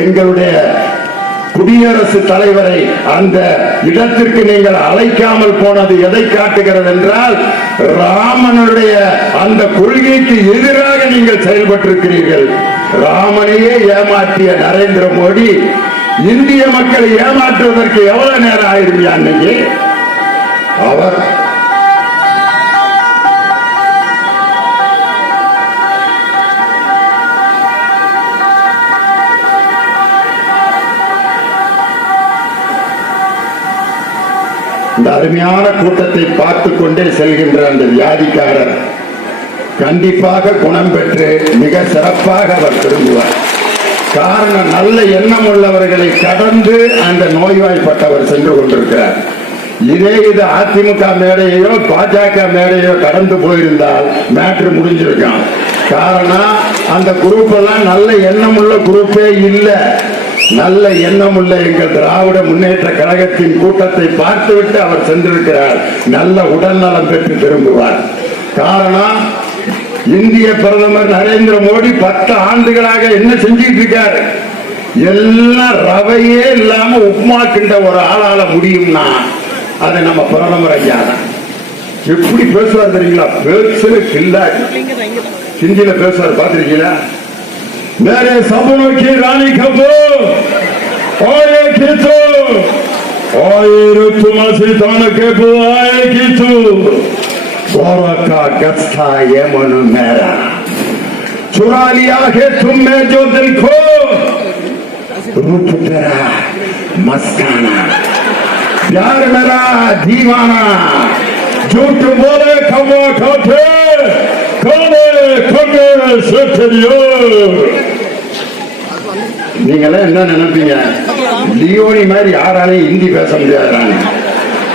எங்களுடைய குடியரசு தலைவரை அந்த இடத்திற்கு நீங்கள் அழைக்காமல் போனது எதை காட்டுகிறது என்றால் ராமனுடைய அந்த கொள்கைக்கு எதிராக நீங்கள் செயல்பட்டிருக்கிறீர்கள். ராமனையே ஏமாற்றிய நரேந்திர மோடி இந்திய மக்களை ஏமாற்றுவதற்கு எவ்வளவு நேரம் ஆயிருமியா அன்னைக்கு அவர் இந்த அருமையான கூட்டத்தை பார்த்து கொண்டே செல்கின்ற அந்த வியாதிக்காரர் கண்டிப்பாக குணம் பெற்று மிக சிறப்பாக அவர் திரும்புவார். காரணம் நல்ல எண்ணம் உள்ளவர்களை கடந்து அந்த நோய்வாய்ப்பட்டவர் சென்று கொண்டிருக்கிறார். இதே இது அதிமுக மேடையோ பாஜக மேடையோ கடந்து போயிருந்தால் மேட்ரு முடிஞ்சிருக்கான். காரணம் அந்த குரூப் எல்லாம் நல்ல எண்ணம் உள்ள குரூப்பே இல்லை. நல்ல எண்ணம் உள்ள எங்கள் திராவிட முன்னேற்ற கழகத்தின் கூட்டத்தை பார்த்துவிட்டு அவர் சென்றிருக்கிறார். நல்ல உடல்நலம் பெற்று திரும்புவார். காரணம் இந்திய பிரதமர் நரேந்திர மோடி பத்து ஆண்டுகளாக என்ன செஞ்சிட்டு இருக்காரு எல்லாம் ரவையே இல்லாம உப்புமா கிண்ட ஒரு ஆளால முடியும்னா அது நம்ம பிரதமர் ஐயா தான். எப்படி பேசுவார் தெரியுங்களா? பேசுல கில்லாடி ஹிந்தியில பேசுவார் பாத்திருக்கீங்களா मेरे सपनों की रानी कपूर ओए खींचो ओए ऋतु मसीतान के बुआए खींचो। का गस्ता ये मन मेरा। चुरा लिया है तुमने जो दिल को रूप तेरा मस्ताना। प्यार मेरा दीवाना। झूठ बोले खबो खोले सठरियो நீங்களாம் என்ன நினைப்பீங்க? லியோனி மாதிரி யாராலையும் ஹிந்தி பேச முடியாது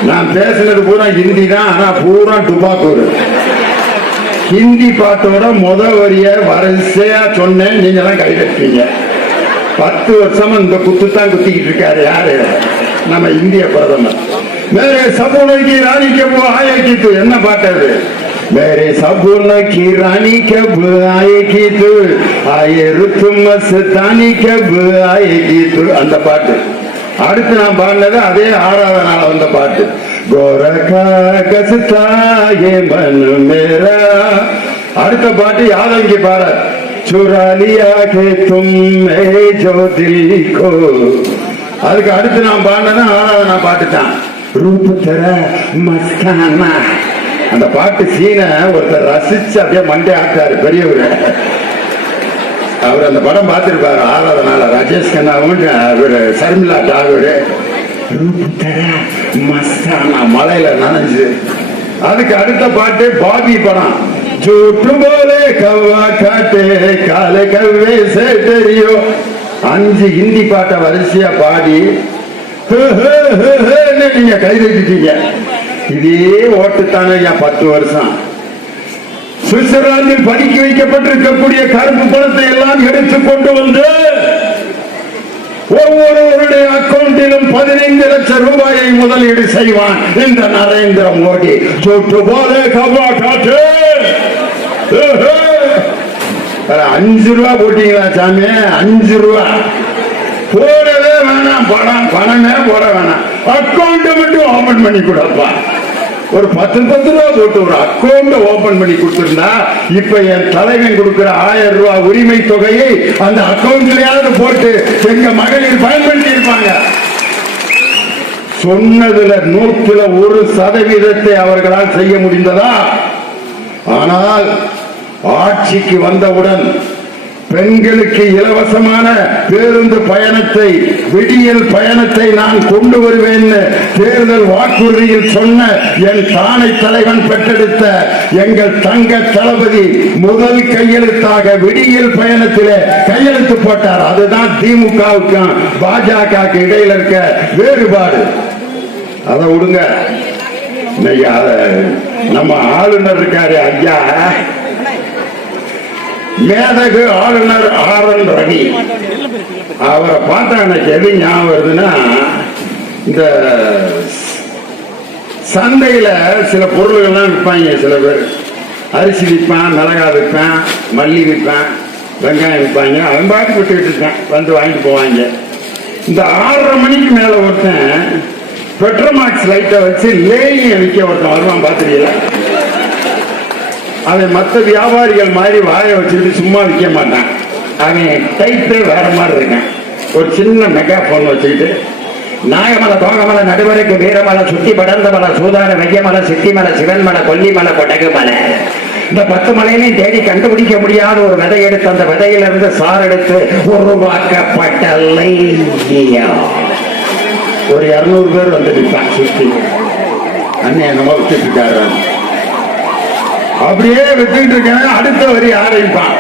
நான். பேசுனது பூரா ஹிந்தி தான் ஆனா பூரா டுபாக்கூர் ஹிந்தி பாட்டோட முத வரிய வரிசையா சொன்னேன் நீங்க தான் கைதட்டீங்க பத்து வருஷமா இந்த குத்து தான் குத்திக்கிட்டு இருக்காரு யாரு? நம்ம இந்திய பிரதமர். மேலே சபுனைக்கு ராணிக்கு போ ஆயக்கிட்டு என்ன பாட்டு அது? मेरे सपन की रानी कब आएगी तू आए रुत मस्तानी कब आएगी तू அந்த பாட்டு அடுத்து நான் பாடினது அதே ஆறாவது நாள் வந்த பாட்டு கோரகா கசுத்தாயே மன் மேரா அடுத்த பாட்டு யாதவங்கி பாட चुरा लिया के तुम जो दिल को அதுக்கு அடுத்து நான் பாடினது ஆறாவது நான் பாட்டுட்டான் ரூப தர மஸ்தானா அந்த பாட்டு சீனை ஒருத்தர் ரசிச்சு அப்படியே மண்டே ஆட்டாரு பெரியவர். அவர் அந்த படம் பார்த்துருப்பாரு ஆறாவது நாள் ராஜேஷ் கண்ணாவும் இவர் சர்மிளா டாகூர். மஸ்தானா மலையில நனைஞ்சு. அதுக்கு அடுத்த பாட்டு பாபி படம். ஜூட்டு போலே கவ்வா காட்டு காலை கவ்வே சே தெரியும் அஞ்சு ஹிந்தி பாட்டை வரிசையா பாடி நீங்க கைதட்டிட்டீங்க இதே ஓட்டுத்தானே ஐயா பத்து வருஷம். சுவிட்சர்லாந்தில் பதுக்கி வைக்கப்பட்டிருக்கக்கூடிய கருப்பு பணத்தை எல்லாம் எடுத்து கொண்டு வந்து ஒவ்வொருவருடைய அக்கவுண்டிலும் பதினைந்து லட்சம் ரூபாயை முதலீடு செய்வான் இந்த நரேந்திர மோடி. சொட்டு போல கவா காட்டு. அஞ்சு ரூபா போட்டீங்களா சாமி? அஞ்சு ரூபா. போடவே வேணாம் பணம் பணமே போட வேணாம். அக்கௌண்ட் மட்டும் ஓபன் பண்ணி கொடுப்பா. ஒரு பத்து பத்து ரூபா போட்டு ஒரு அக்கௌண்ட் ஓபன் பண்ணி கொடுத்துருந்தா இப்ப என் தலைவன் கொடுக்கிற ஆயிரம் ரூபாய் உரிமை தொகையை அந்த அக்கௌண்ட்லயாவது போட்டு எங்க மகளிர் பயன்படுத்தி இருப்பாங்க சொன்னதுல நூற்றுல ஒரு சதவீதத்தை அவர்களால் செய்ய முடிந்ததா? ஆனால் ஆட்சிக்கு வந்தவுடன் பெண்களுக்கு இலவசமான பேருந்து பயணத்தை விடியல் பயணத்தை நான் கொண்டு வருவேன் தேர்தல் வாக்குறுதியில் சொன்ன என் தானை தலைவன் பெற்றெடுத்த எங்கள் தங்க தளபதி முதல் கையெழுத்தாக விடியல் பயணத்திலே கையெழுத்து போட்டார். அதுதான் திமுகவுக்கும் பாஜகவுக்கு இடையில இருக்க வேறுபாடு. அதை விடுங்க. நம்ம ஆளுநர் இருக்காரு ஐயா. மேதகு ஆளுநர் ஆர் என் ரவி. அவரை பார்த்தா எனக்கு எது ஞாபகம் வருதுன்னா இந்த சந்தையில சில பொருள்கள்லாம் விற்பாங்க சில பேர். அரிசி விற்பான் மிளகா விற்பான் மல்லி விற்பான் வெங்காயம் விற்பாங்க. அவன் பாட்டு விட்டுக்கிட்டு இருக்கான். வந்து வாங்கிட்டு போவாங்க. இந்த ஆறரை மணிக்கு மேல ஒருத்தன் பெட்ரோமாக்ஸ் லைட்டை வச்சு லேயிங்க விற்க ஒருத்தன் வருவான் பார்த்துருக்கீங்களா அவன் மற்ற வியாபாரிகள் மாதிரி வாழை வச்சுட்டு சும்மா விற்க மாட்டான். அவன் டைப்பே வேற மாதிரி இருக்கான். ஒரு சின்ன மெகா போன் வச்சுக்கிட்டு நாகமலை தோகமலை நடுவரைக்கு வீரமலை சுத்தி படர்ந்த மலை சூதான வெய்யமலை சித்திமலை சிவன்மலை கொல்லிமலை கொடகு மலை இந்த பத்து மலையிலையும் தேடி கண்டுபிடிக்க முடியாத ஒரு விதை எடுத்து அந்த விதையிலிருந்து சார் எடுத்து உருவாக்கப்பட்ட லையா ஒரு இருநூறு பேர் வந்து நிற்பான் சுத்தி. அண்ணன் என்னமோ வித்துட்டு அப்படியே வித்துட்டு இருக்கேன். அடுத்த வரி ஆரம்பிப்பான்